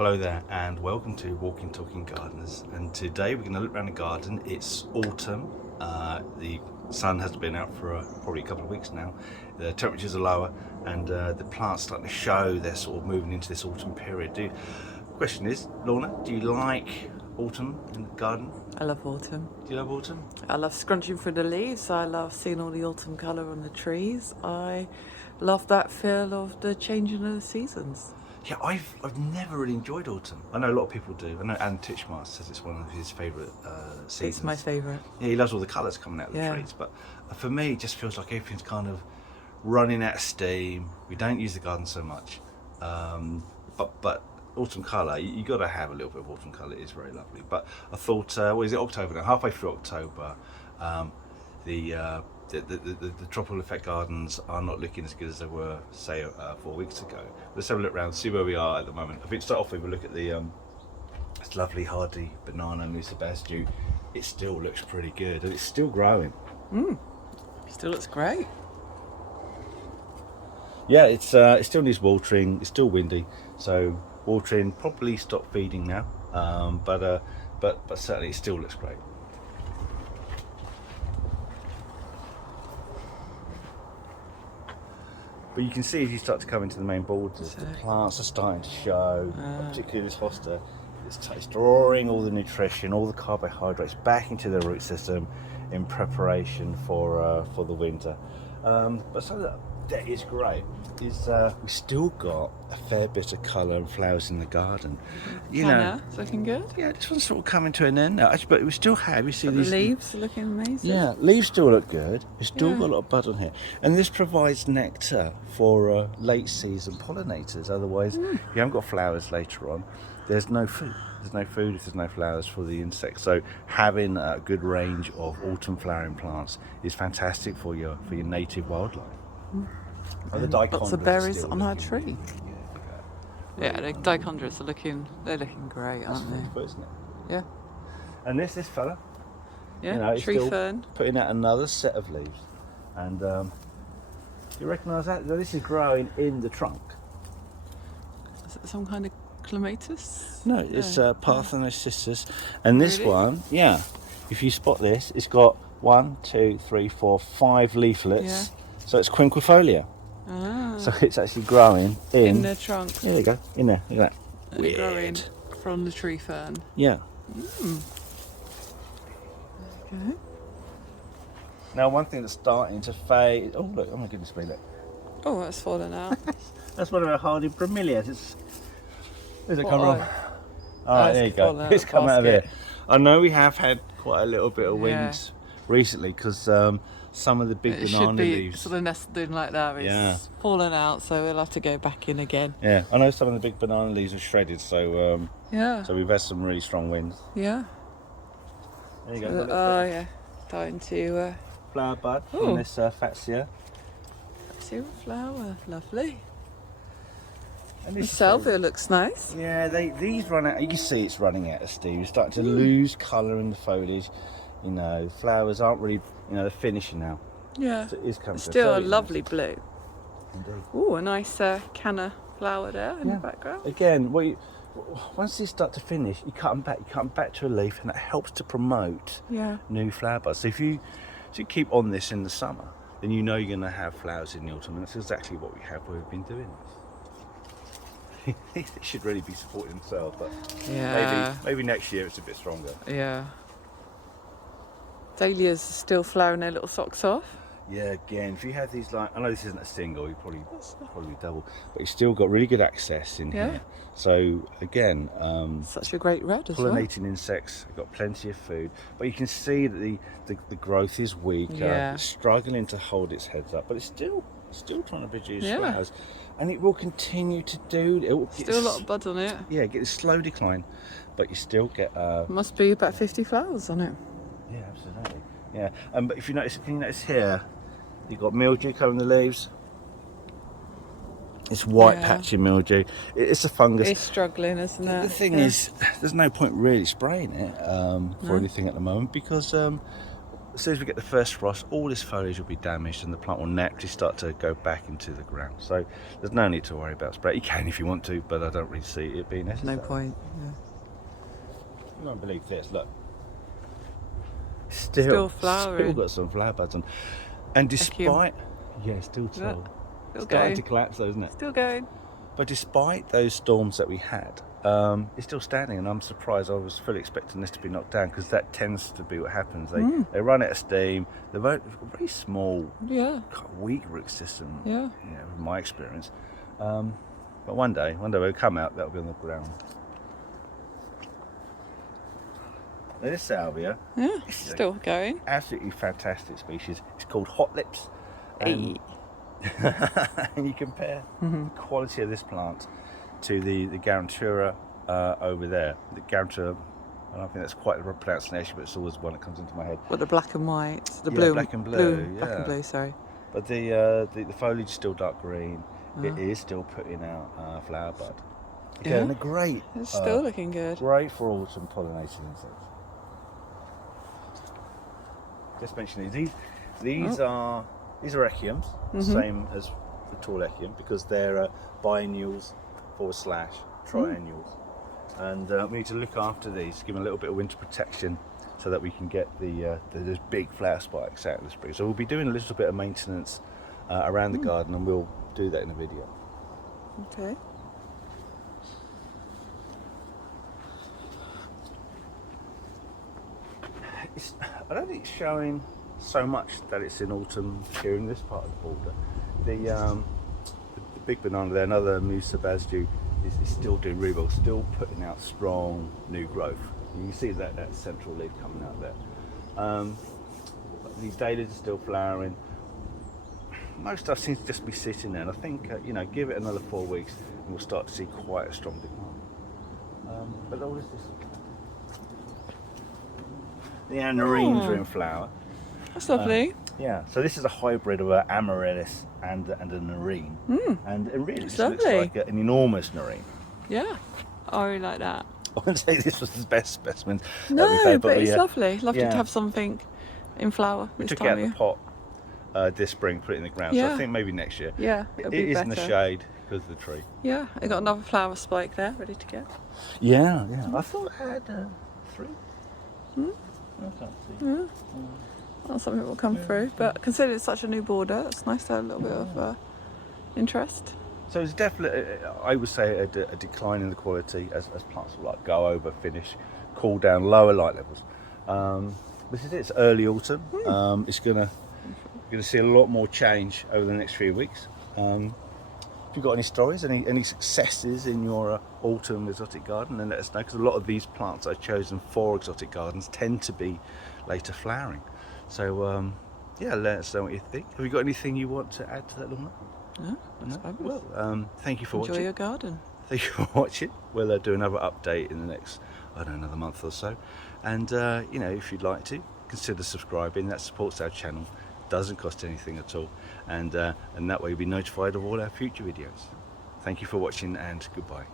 Hello there and welcome to Walking Talking Gardeners, and today we're going to look around the garden. It's autumn, the sun has been out for probably a couple of weeks now, the temperatures are lower and the plants starting to show they're sort of moving into this autumn period. The question is, Lorna, do you like autumn in the garden? I love autumn. Do you love autumn? I love scrunching through the leaves. I love seeing all the autumn colour on the trees. I love that feel of the changing of the seasons. Yeah, I've never really enjoyed autumn. I know a lot of people do. I know Anne Titchmarsh says it's one of his favourite seasons. It's my favourite. Yeah, he loves all the colours coming out of the trees. But for me, it just feels like everything's kind of running out of steam. We don't use the garden so much. But autumn colour, you got to have a little bit of autumn colour. It is very lovely. But I thought, what is it, October now? Halfway through October, the tropical effect gardens are not looking as good as they were, say, 4 weeks ago. Let's have a look around, see where we are at the moment. I think to start off with, we'll look at the this lovely hardy banana Musabastu. It still looks pretty good and it's still growing. Still looks great. Yeah, it still needs watering. It's still windy, so watering, probably stop feeding now. But certainly it still looks great. But you can see as you start to come into the main borders, the plants are starting to show, particularly this hosta. It's drawing all the nutrition, all the carbohydrates back into the root system in preparation for the winter. But so that is great. We've still got a fair bit of colour and flowers in the garden. Canna, it's looking good. Yeah, this one's sort of coming to an end now, but we still have. You see But these the leaves are looking amazing. Yeah, leaves still look good. We've still got a lot of bud on here, and this provides nectar for late season pollinators. Otherwise, if you haven't got flowers later on, there's no food. There's no food if there's no flowers for the insects. So having a good range of autumn flowering plants is fantastic for your native wildlife. The Lots of berries on our tree. Yeah, the Dichondras are looking great, aren't they? Good, isn't it? Yeah. And this fella, Yeah, he's tree still fern. putting out another set of leaves. And you recognise that? This is growing in the trunk. Is it some kind of clematis? No, it's Parthenocissus. And this one, if you spot this, it's got 1, 2, 3, 4, 5 leaflets. Yeah. So it's quinquefolia. So it's actually growing in the trunk. Yeah, there you go. In there. Look at that. And growing from the tree fern. Yeah. Okay. Now, one thing that's starting to fade. Oh, look! Oh my goodness me! Look. Oh, that's fallen out. That's one of our hardy bromeliads. Where's it What come from? eye? All right, there you go. It's come out of here. I know we have had quite a little bit of wind recently because some of the big banana leaves sort of nesting like that. It's fallen out, so we'll have to go back in again. Yeah, I know some of the big banana leaves are shredded, so so we've had some really strong winds. Yeah. There you go. Oh yeah, starting to flower bud from this Fatsia. Fatsia flower, lovely. And The salvia looks nice. Yeah, these run out. You can see it's running out of steam. You're starting to lose colour in the foliage. Flowers aren't really, they're finishing now. Yeah. So it is coming. Still a lovely blue. Indeed. Oh, a nice canna flower there in the background. Again, once these start to finish, you cut them back to a leaf, and that helps to promote new flower buds. So if you keep on this in the summer, then you know you're going to have flowers in the autumn, and that's exactly what we have. We've been doing. They should really be supporting themselves, but maybe next year it's a bit stronger. Yeah. Dahlias are still flowering their little socks off. Yeah, again, if you have these, I know this isn't a single, you probably double, but you've still got really good access in here. So again, such a great red as well. Pollinating insects, have got plenty of food, but you can see that the growth is weak. It's struggling to hold its heads up, but it's still trying to produce flowers, and it will continue to do. Still a lot of buds on it. Yeah, get a slow decline, but you still get. Must be about 50 flowers on it. Yeah, absolutely. Yeah, but if you notice, can you notice here, you've got mildew covering the leaves. It's white patchy mildew. It's a fungus. It's struggling, isn't it? The thing is, there's no point really spraying it for anything at the moment because as soon as we get the first frost, all this foliage will be damaged and the plant will naturally start to go back into the ground. So there's no need to worry about spray. You can if you want to, but I don't really see it being necessary. No point. Yeah. You won't believe this, look. Still flowering. Still got some flower buds on. And despite, yeah, still tall. Still Starting going. to collapse though, isn't it? Still going. But despite those storms that we had, it's still standing, and I'm surprised. I was fully expecting this to be knocked down, because that tends to be what happens. They run out of steam. They're very small, weak root system. Yeah. You know, in my experience. But one day they'll come out. That'll be on the ground. Now this salvia, It's still going. absolutely fantastic species. It's called Hot Lips. And you compare the quality of this plant to the Garantura over there. The Garantura, I don't think that's quite the pronunciation, but it's always one that comes into my head. Well, the black and white, the Yeah, blue, black and blue, black and yeah. blue. Sorry. But the foliage is still dark green. It is still putting out flower bud. Yeah. And they're great. It's still looking good. Great for autumn pollinating insects. Just mentioning these are echiums, same as the tall echium, because they're biennials / triennials, and we need to look after these, give them a little bit of winter protection, so that we can get those big flower spikes out in the spring. So we'll be doing a little bit of maintenance around the garden, and we'll do that in a video. Okay. I don't think it's showing so much that it's in autumn here in this part of the border. The big banana there, another Musa Basju, is still doing really well, still putting out strong new growth. You can see that central leaf coming out there. These dahlias are still flowering. Most stuff seems to just be sitting there, and I think give it another 4 weeks and we'll start to see quite a strong demand. But all this the Amnerines are in flower. That's lovely. Yeah, so this is a hybrid of an amaryllis and a nerine, and it really just looks lovely. like an enormous nerine. Yeah. I really like that. I wouldn't say this was the best specimen that No, we've had, but it's we, lovely. Lovely yeah. to have something in flower we this took it time out of the pot this spring, put it in the ground. So I Yeah. think maybe next year. Yeah, it'll It be is in the better. shade because of the tree. Yeah, I got another flower spike there, ready to get. Yeah. I thought I had 3. I can't see. That's something that will come through. But considering it's such a new border, it's nice to have a little bit of interest. So it's definitely, I would say, a decline in the quality as plants will go over, finish, cool down, lower light levels. This is it. It's early autumn. It's gonna see a lot more change over the next few weeks. If you've got any stories, any successes in your autumn exotic garden, then let us know, because a lot of these plants I've chosen for exotic gardens tend to be later flowering. So let us know what you think. Have you got anything you want to add to that, Lorna? No, that's fabulous. Well, thank you for Enjoy watching. your garden. Thank you for watching. We'll do another update in the next, another month or so. And if you'd like to, consider subscribing. That supports our channel. Doesn't cost anything at all. And that way you'll be notified of all our future videos. Thank you for watching, and goodbye.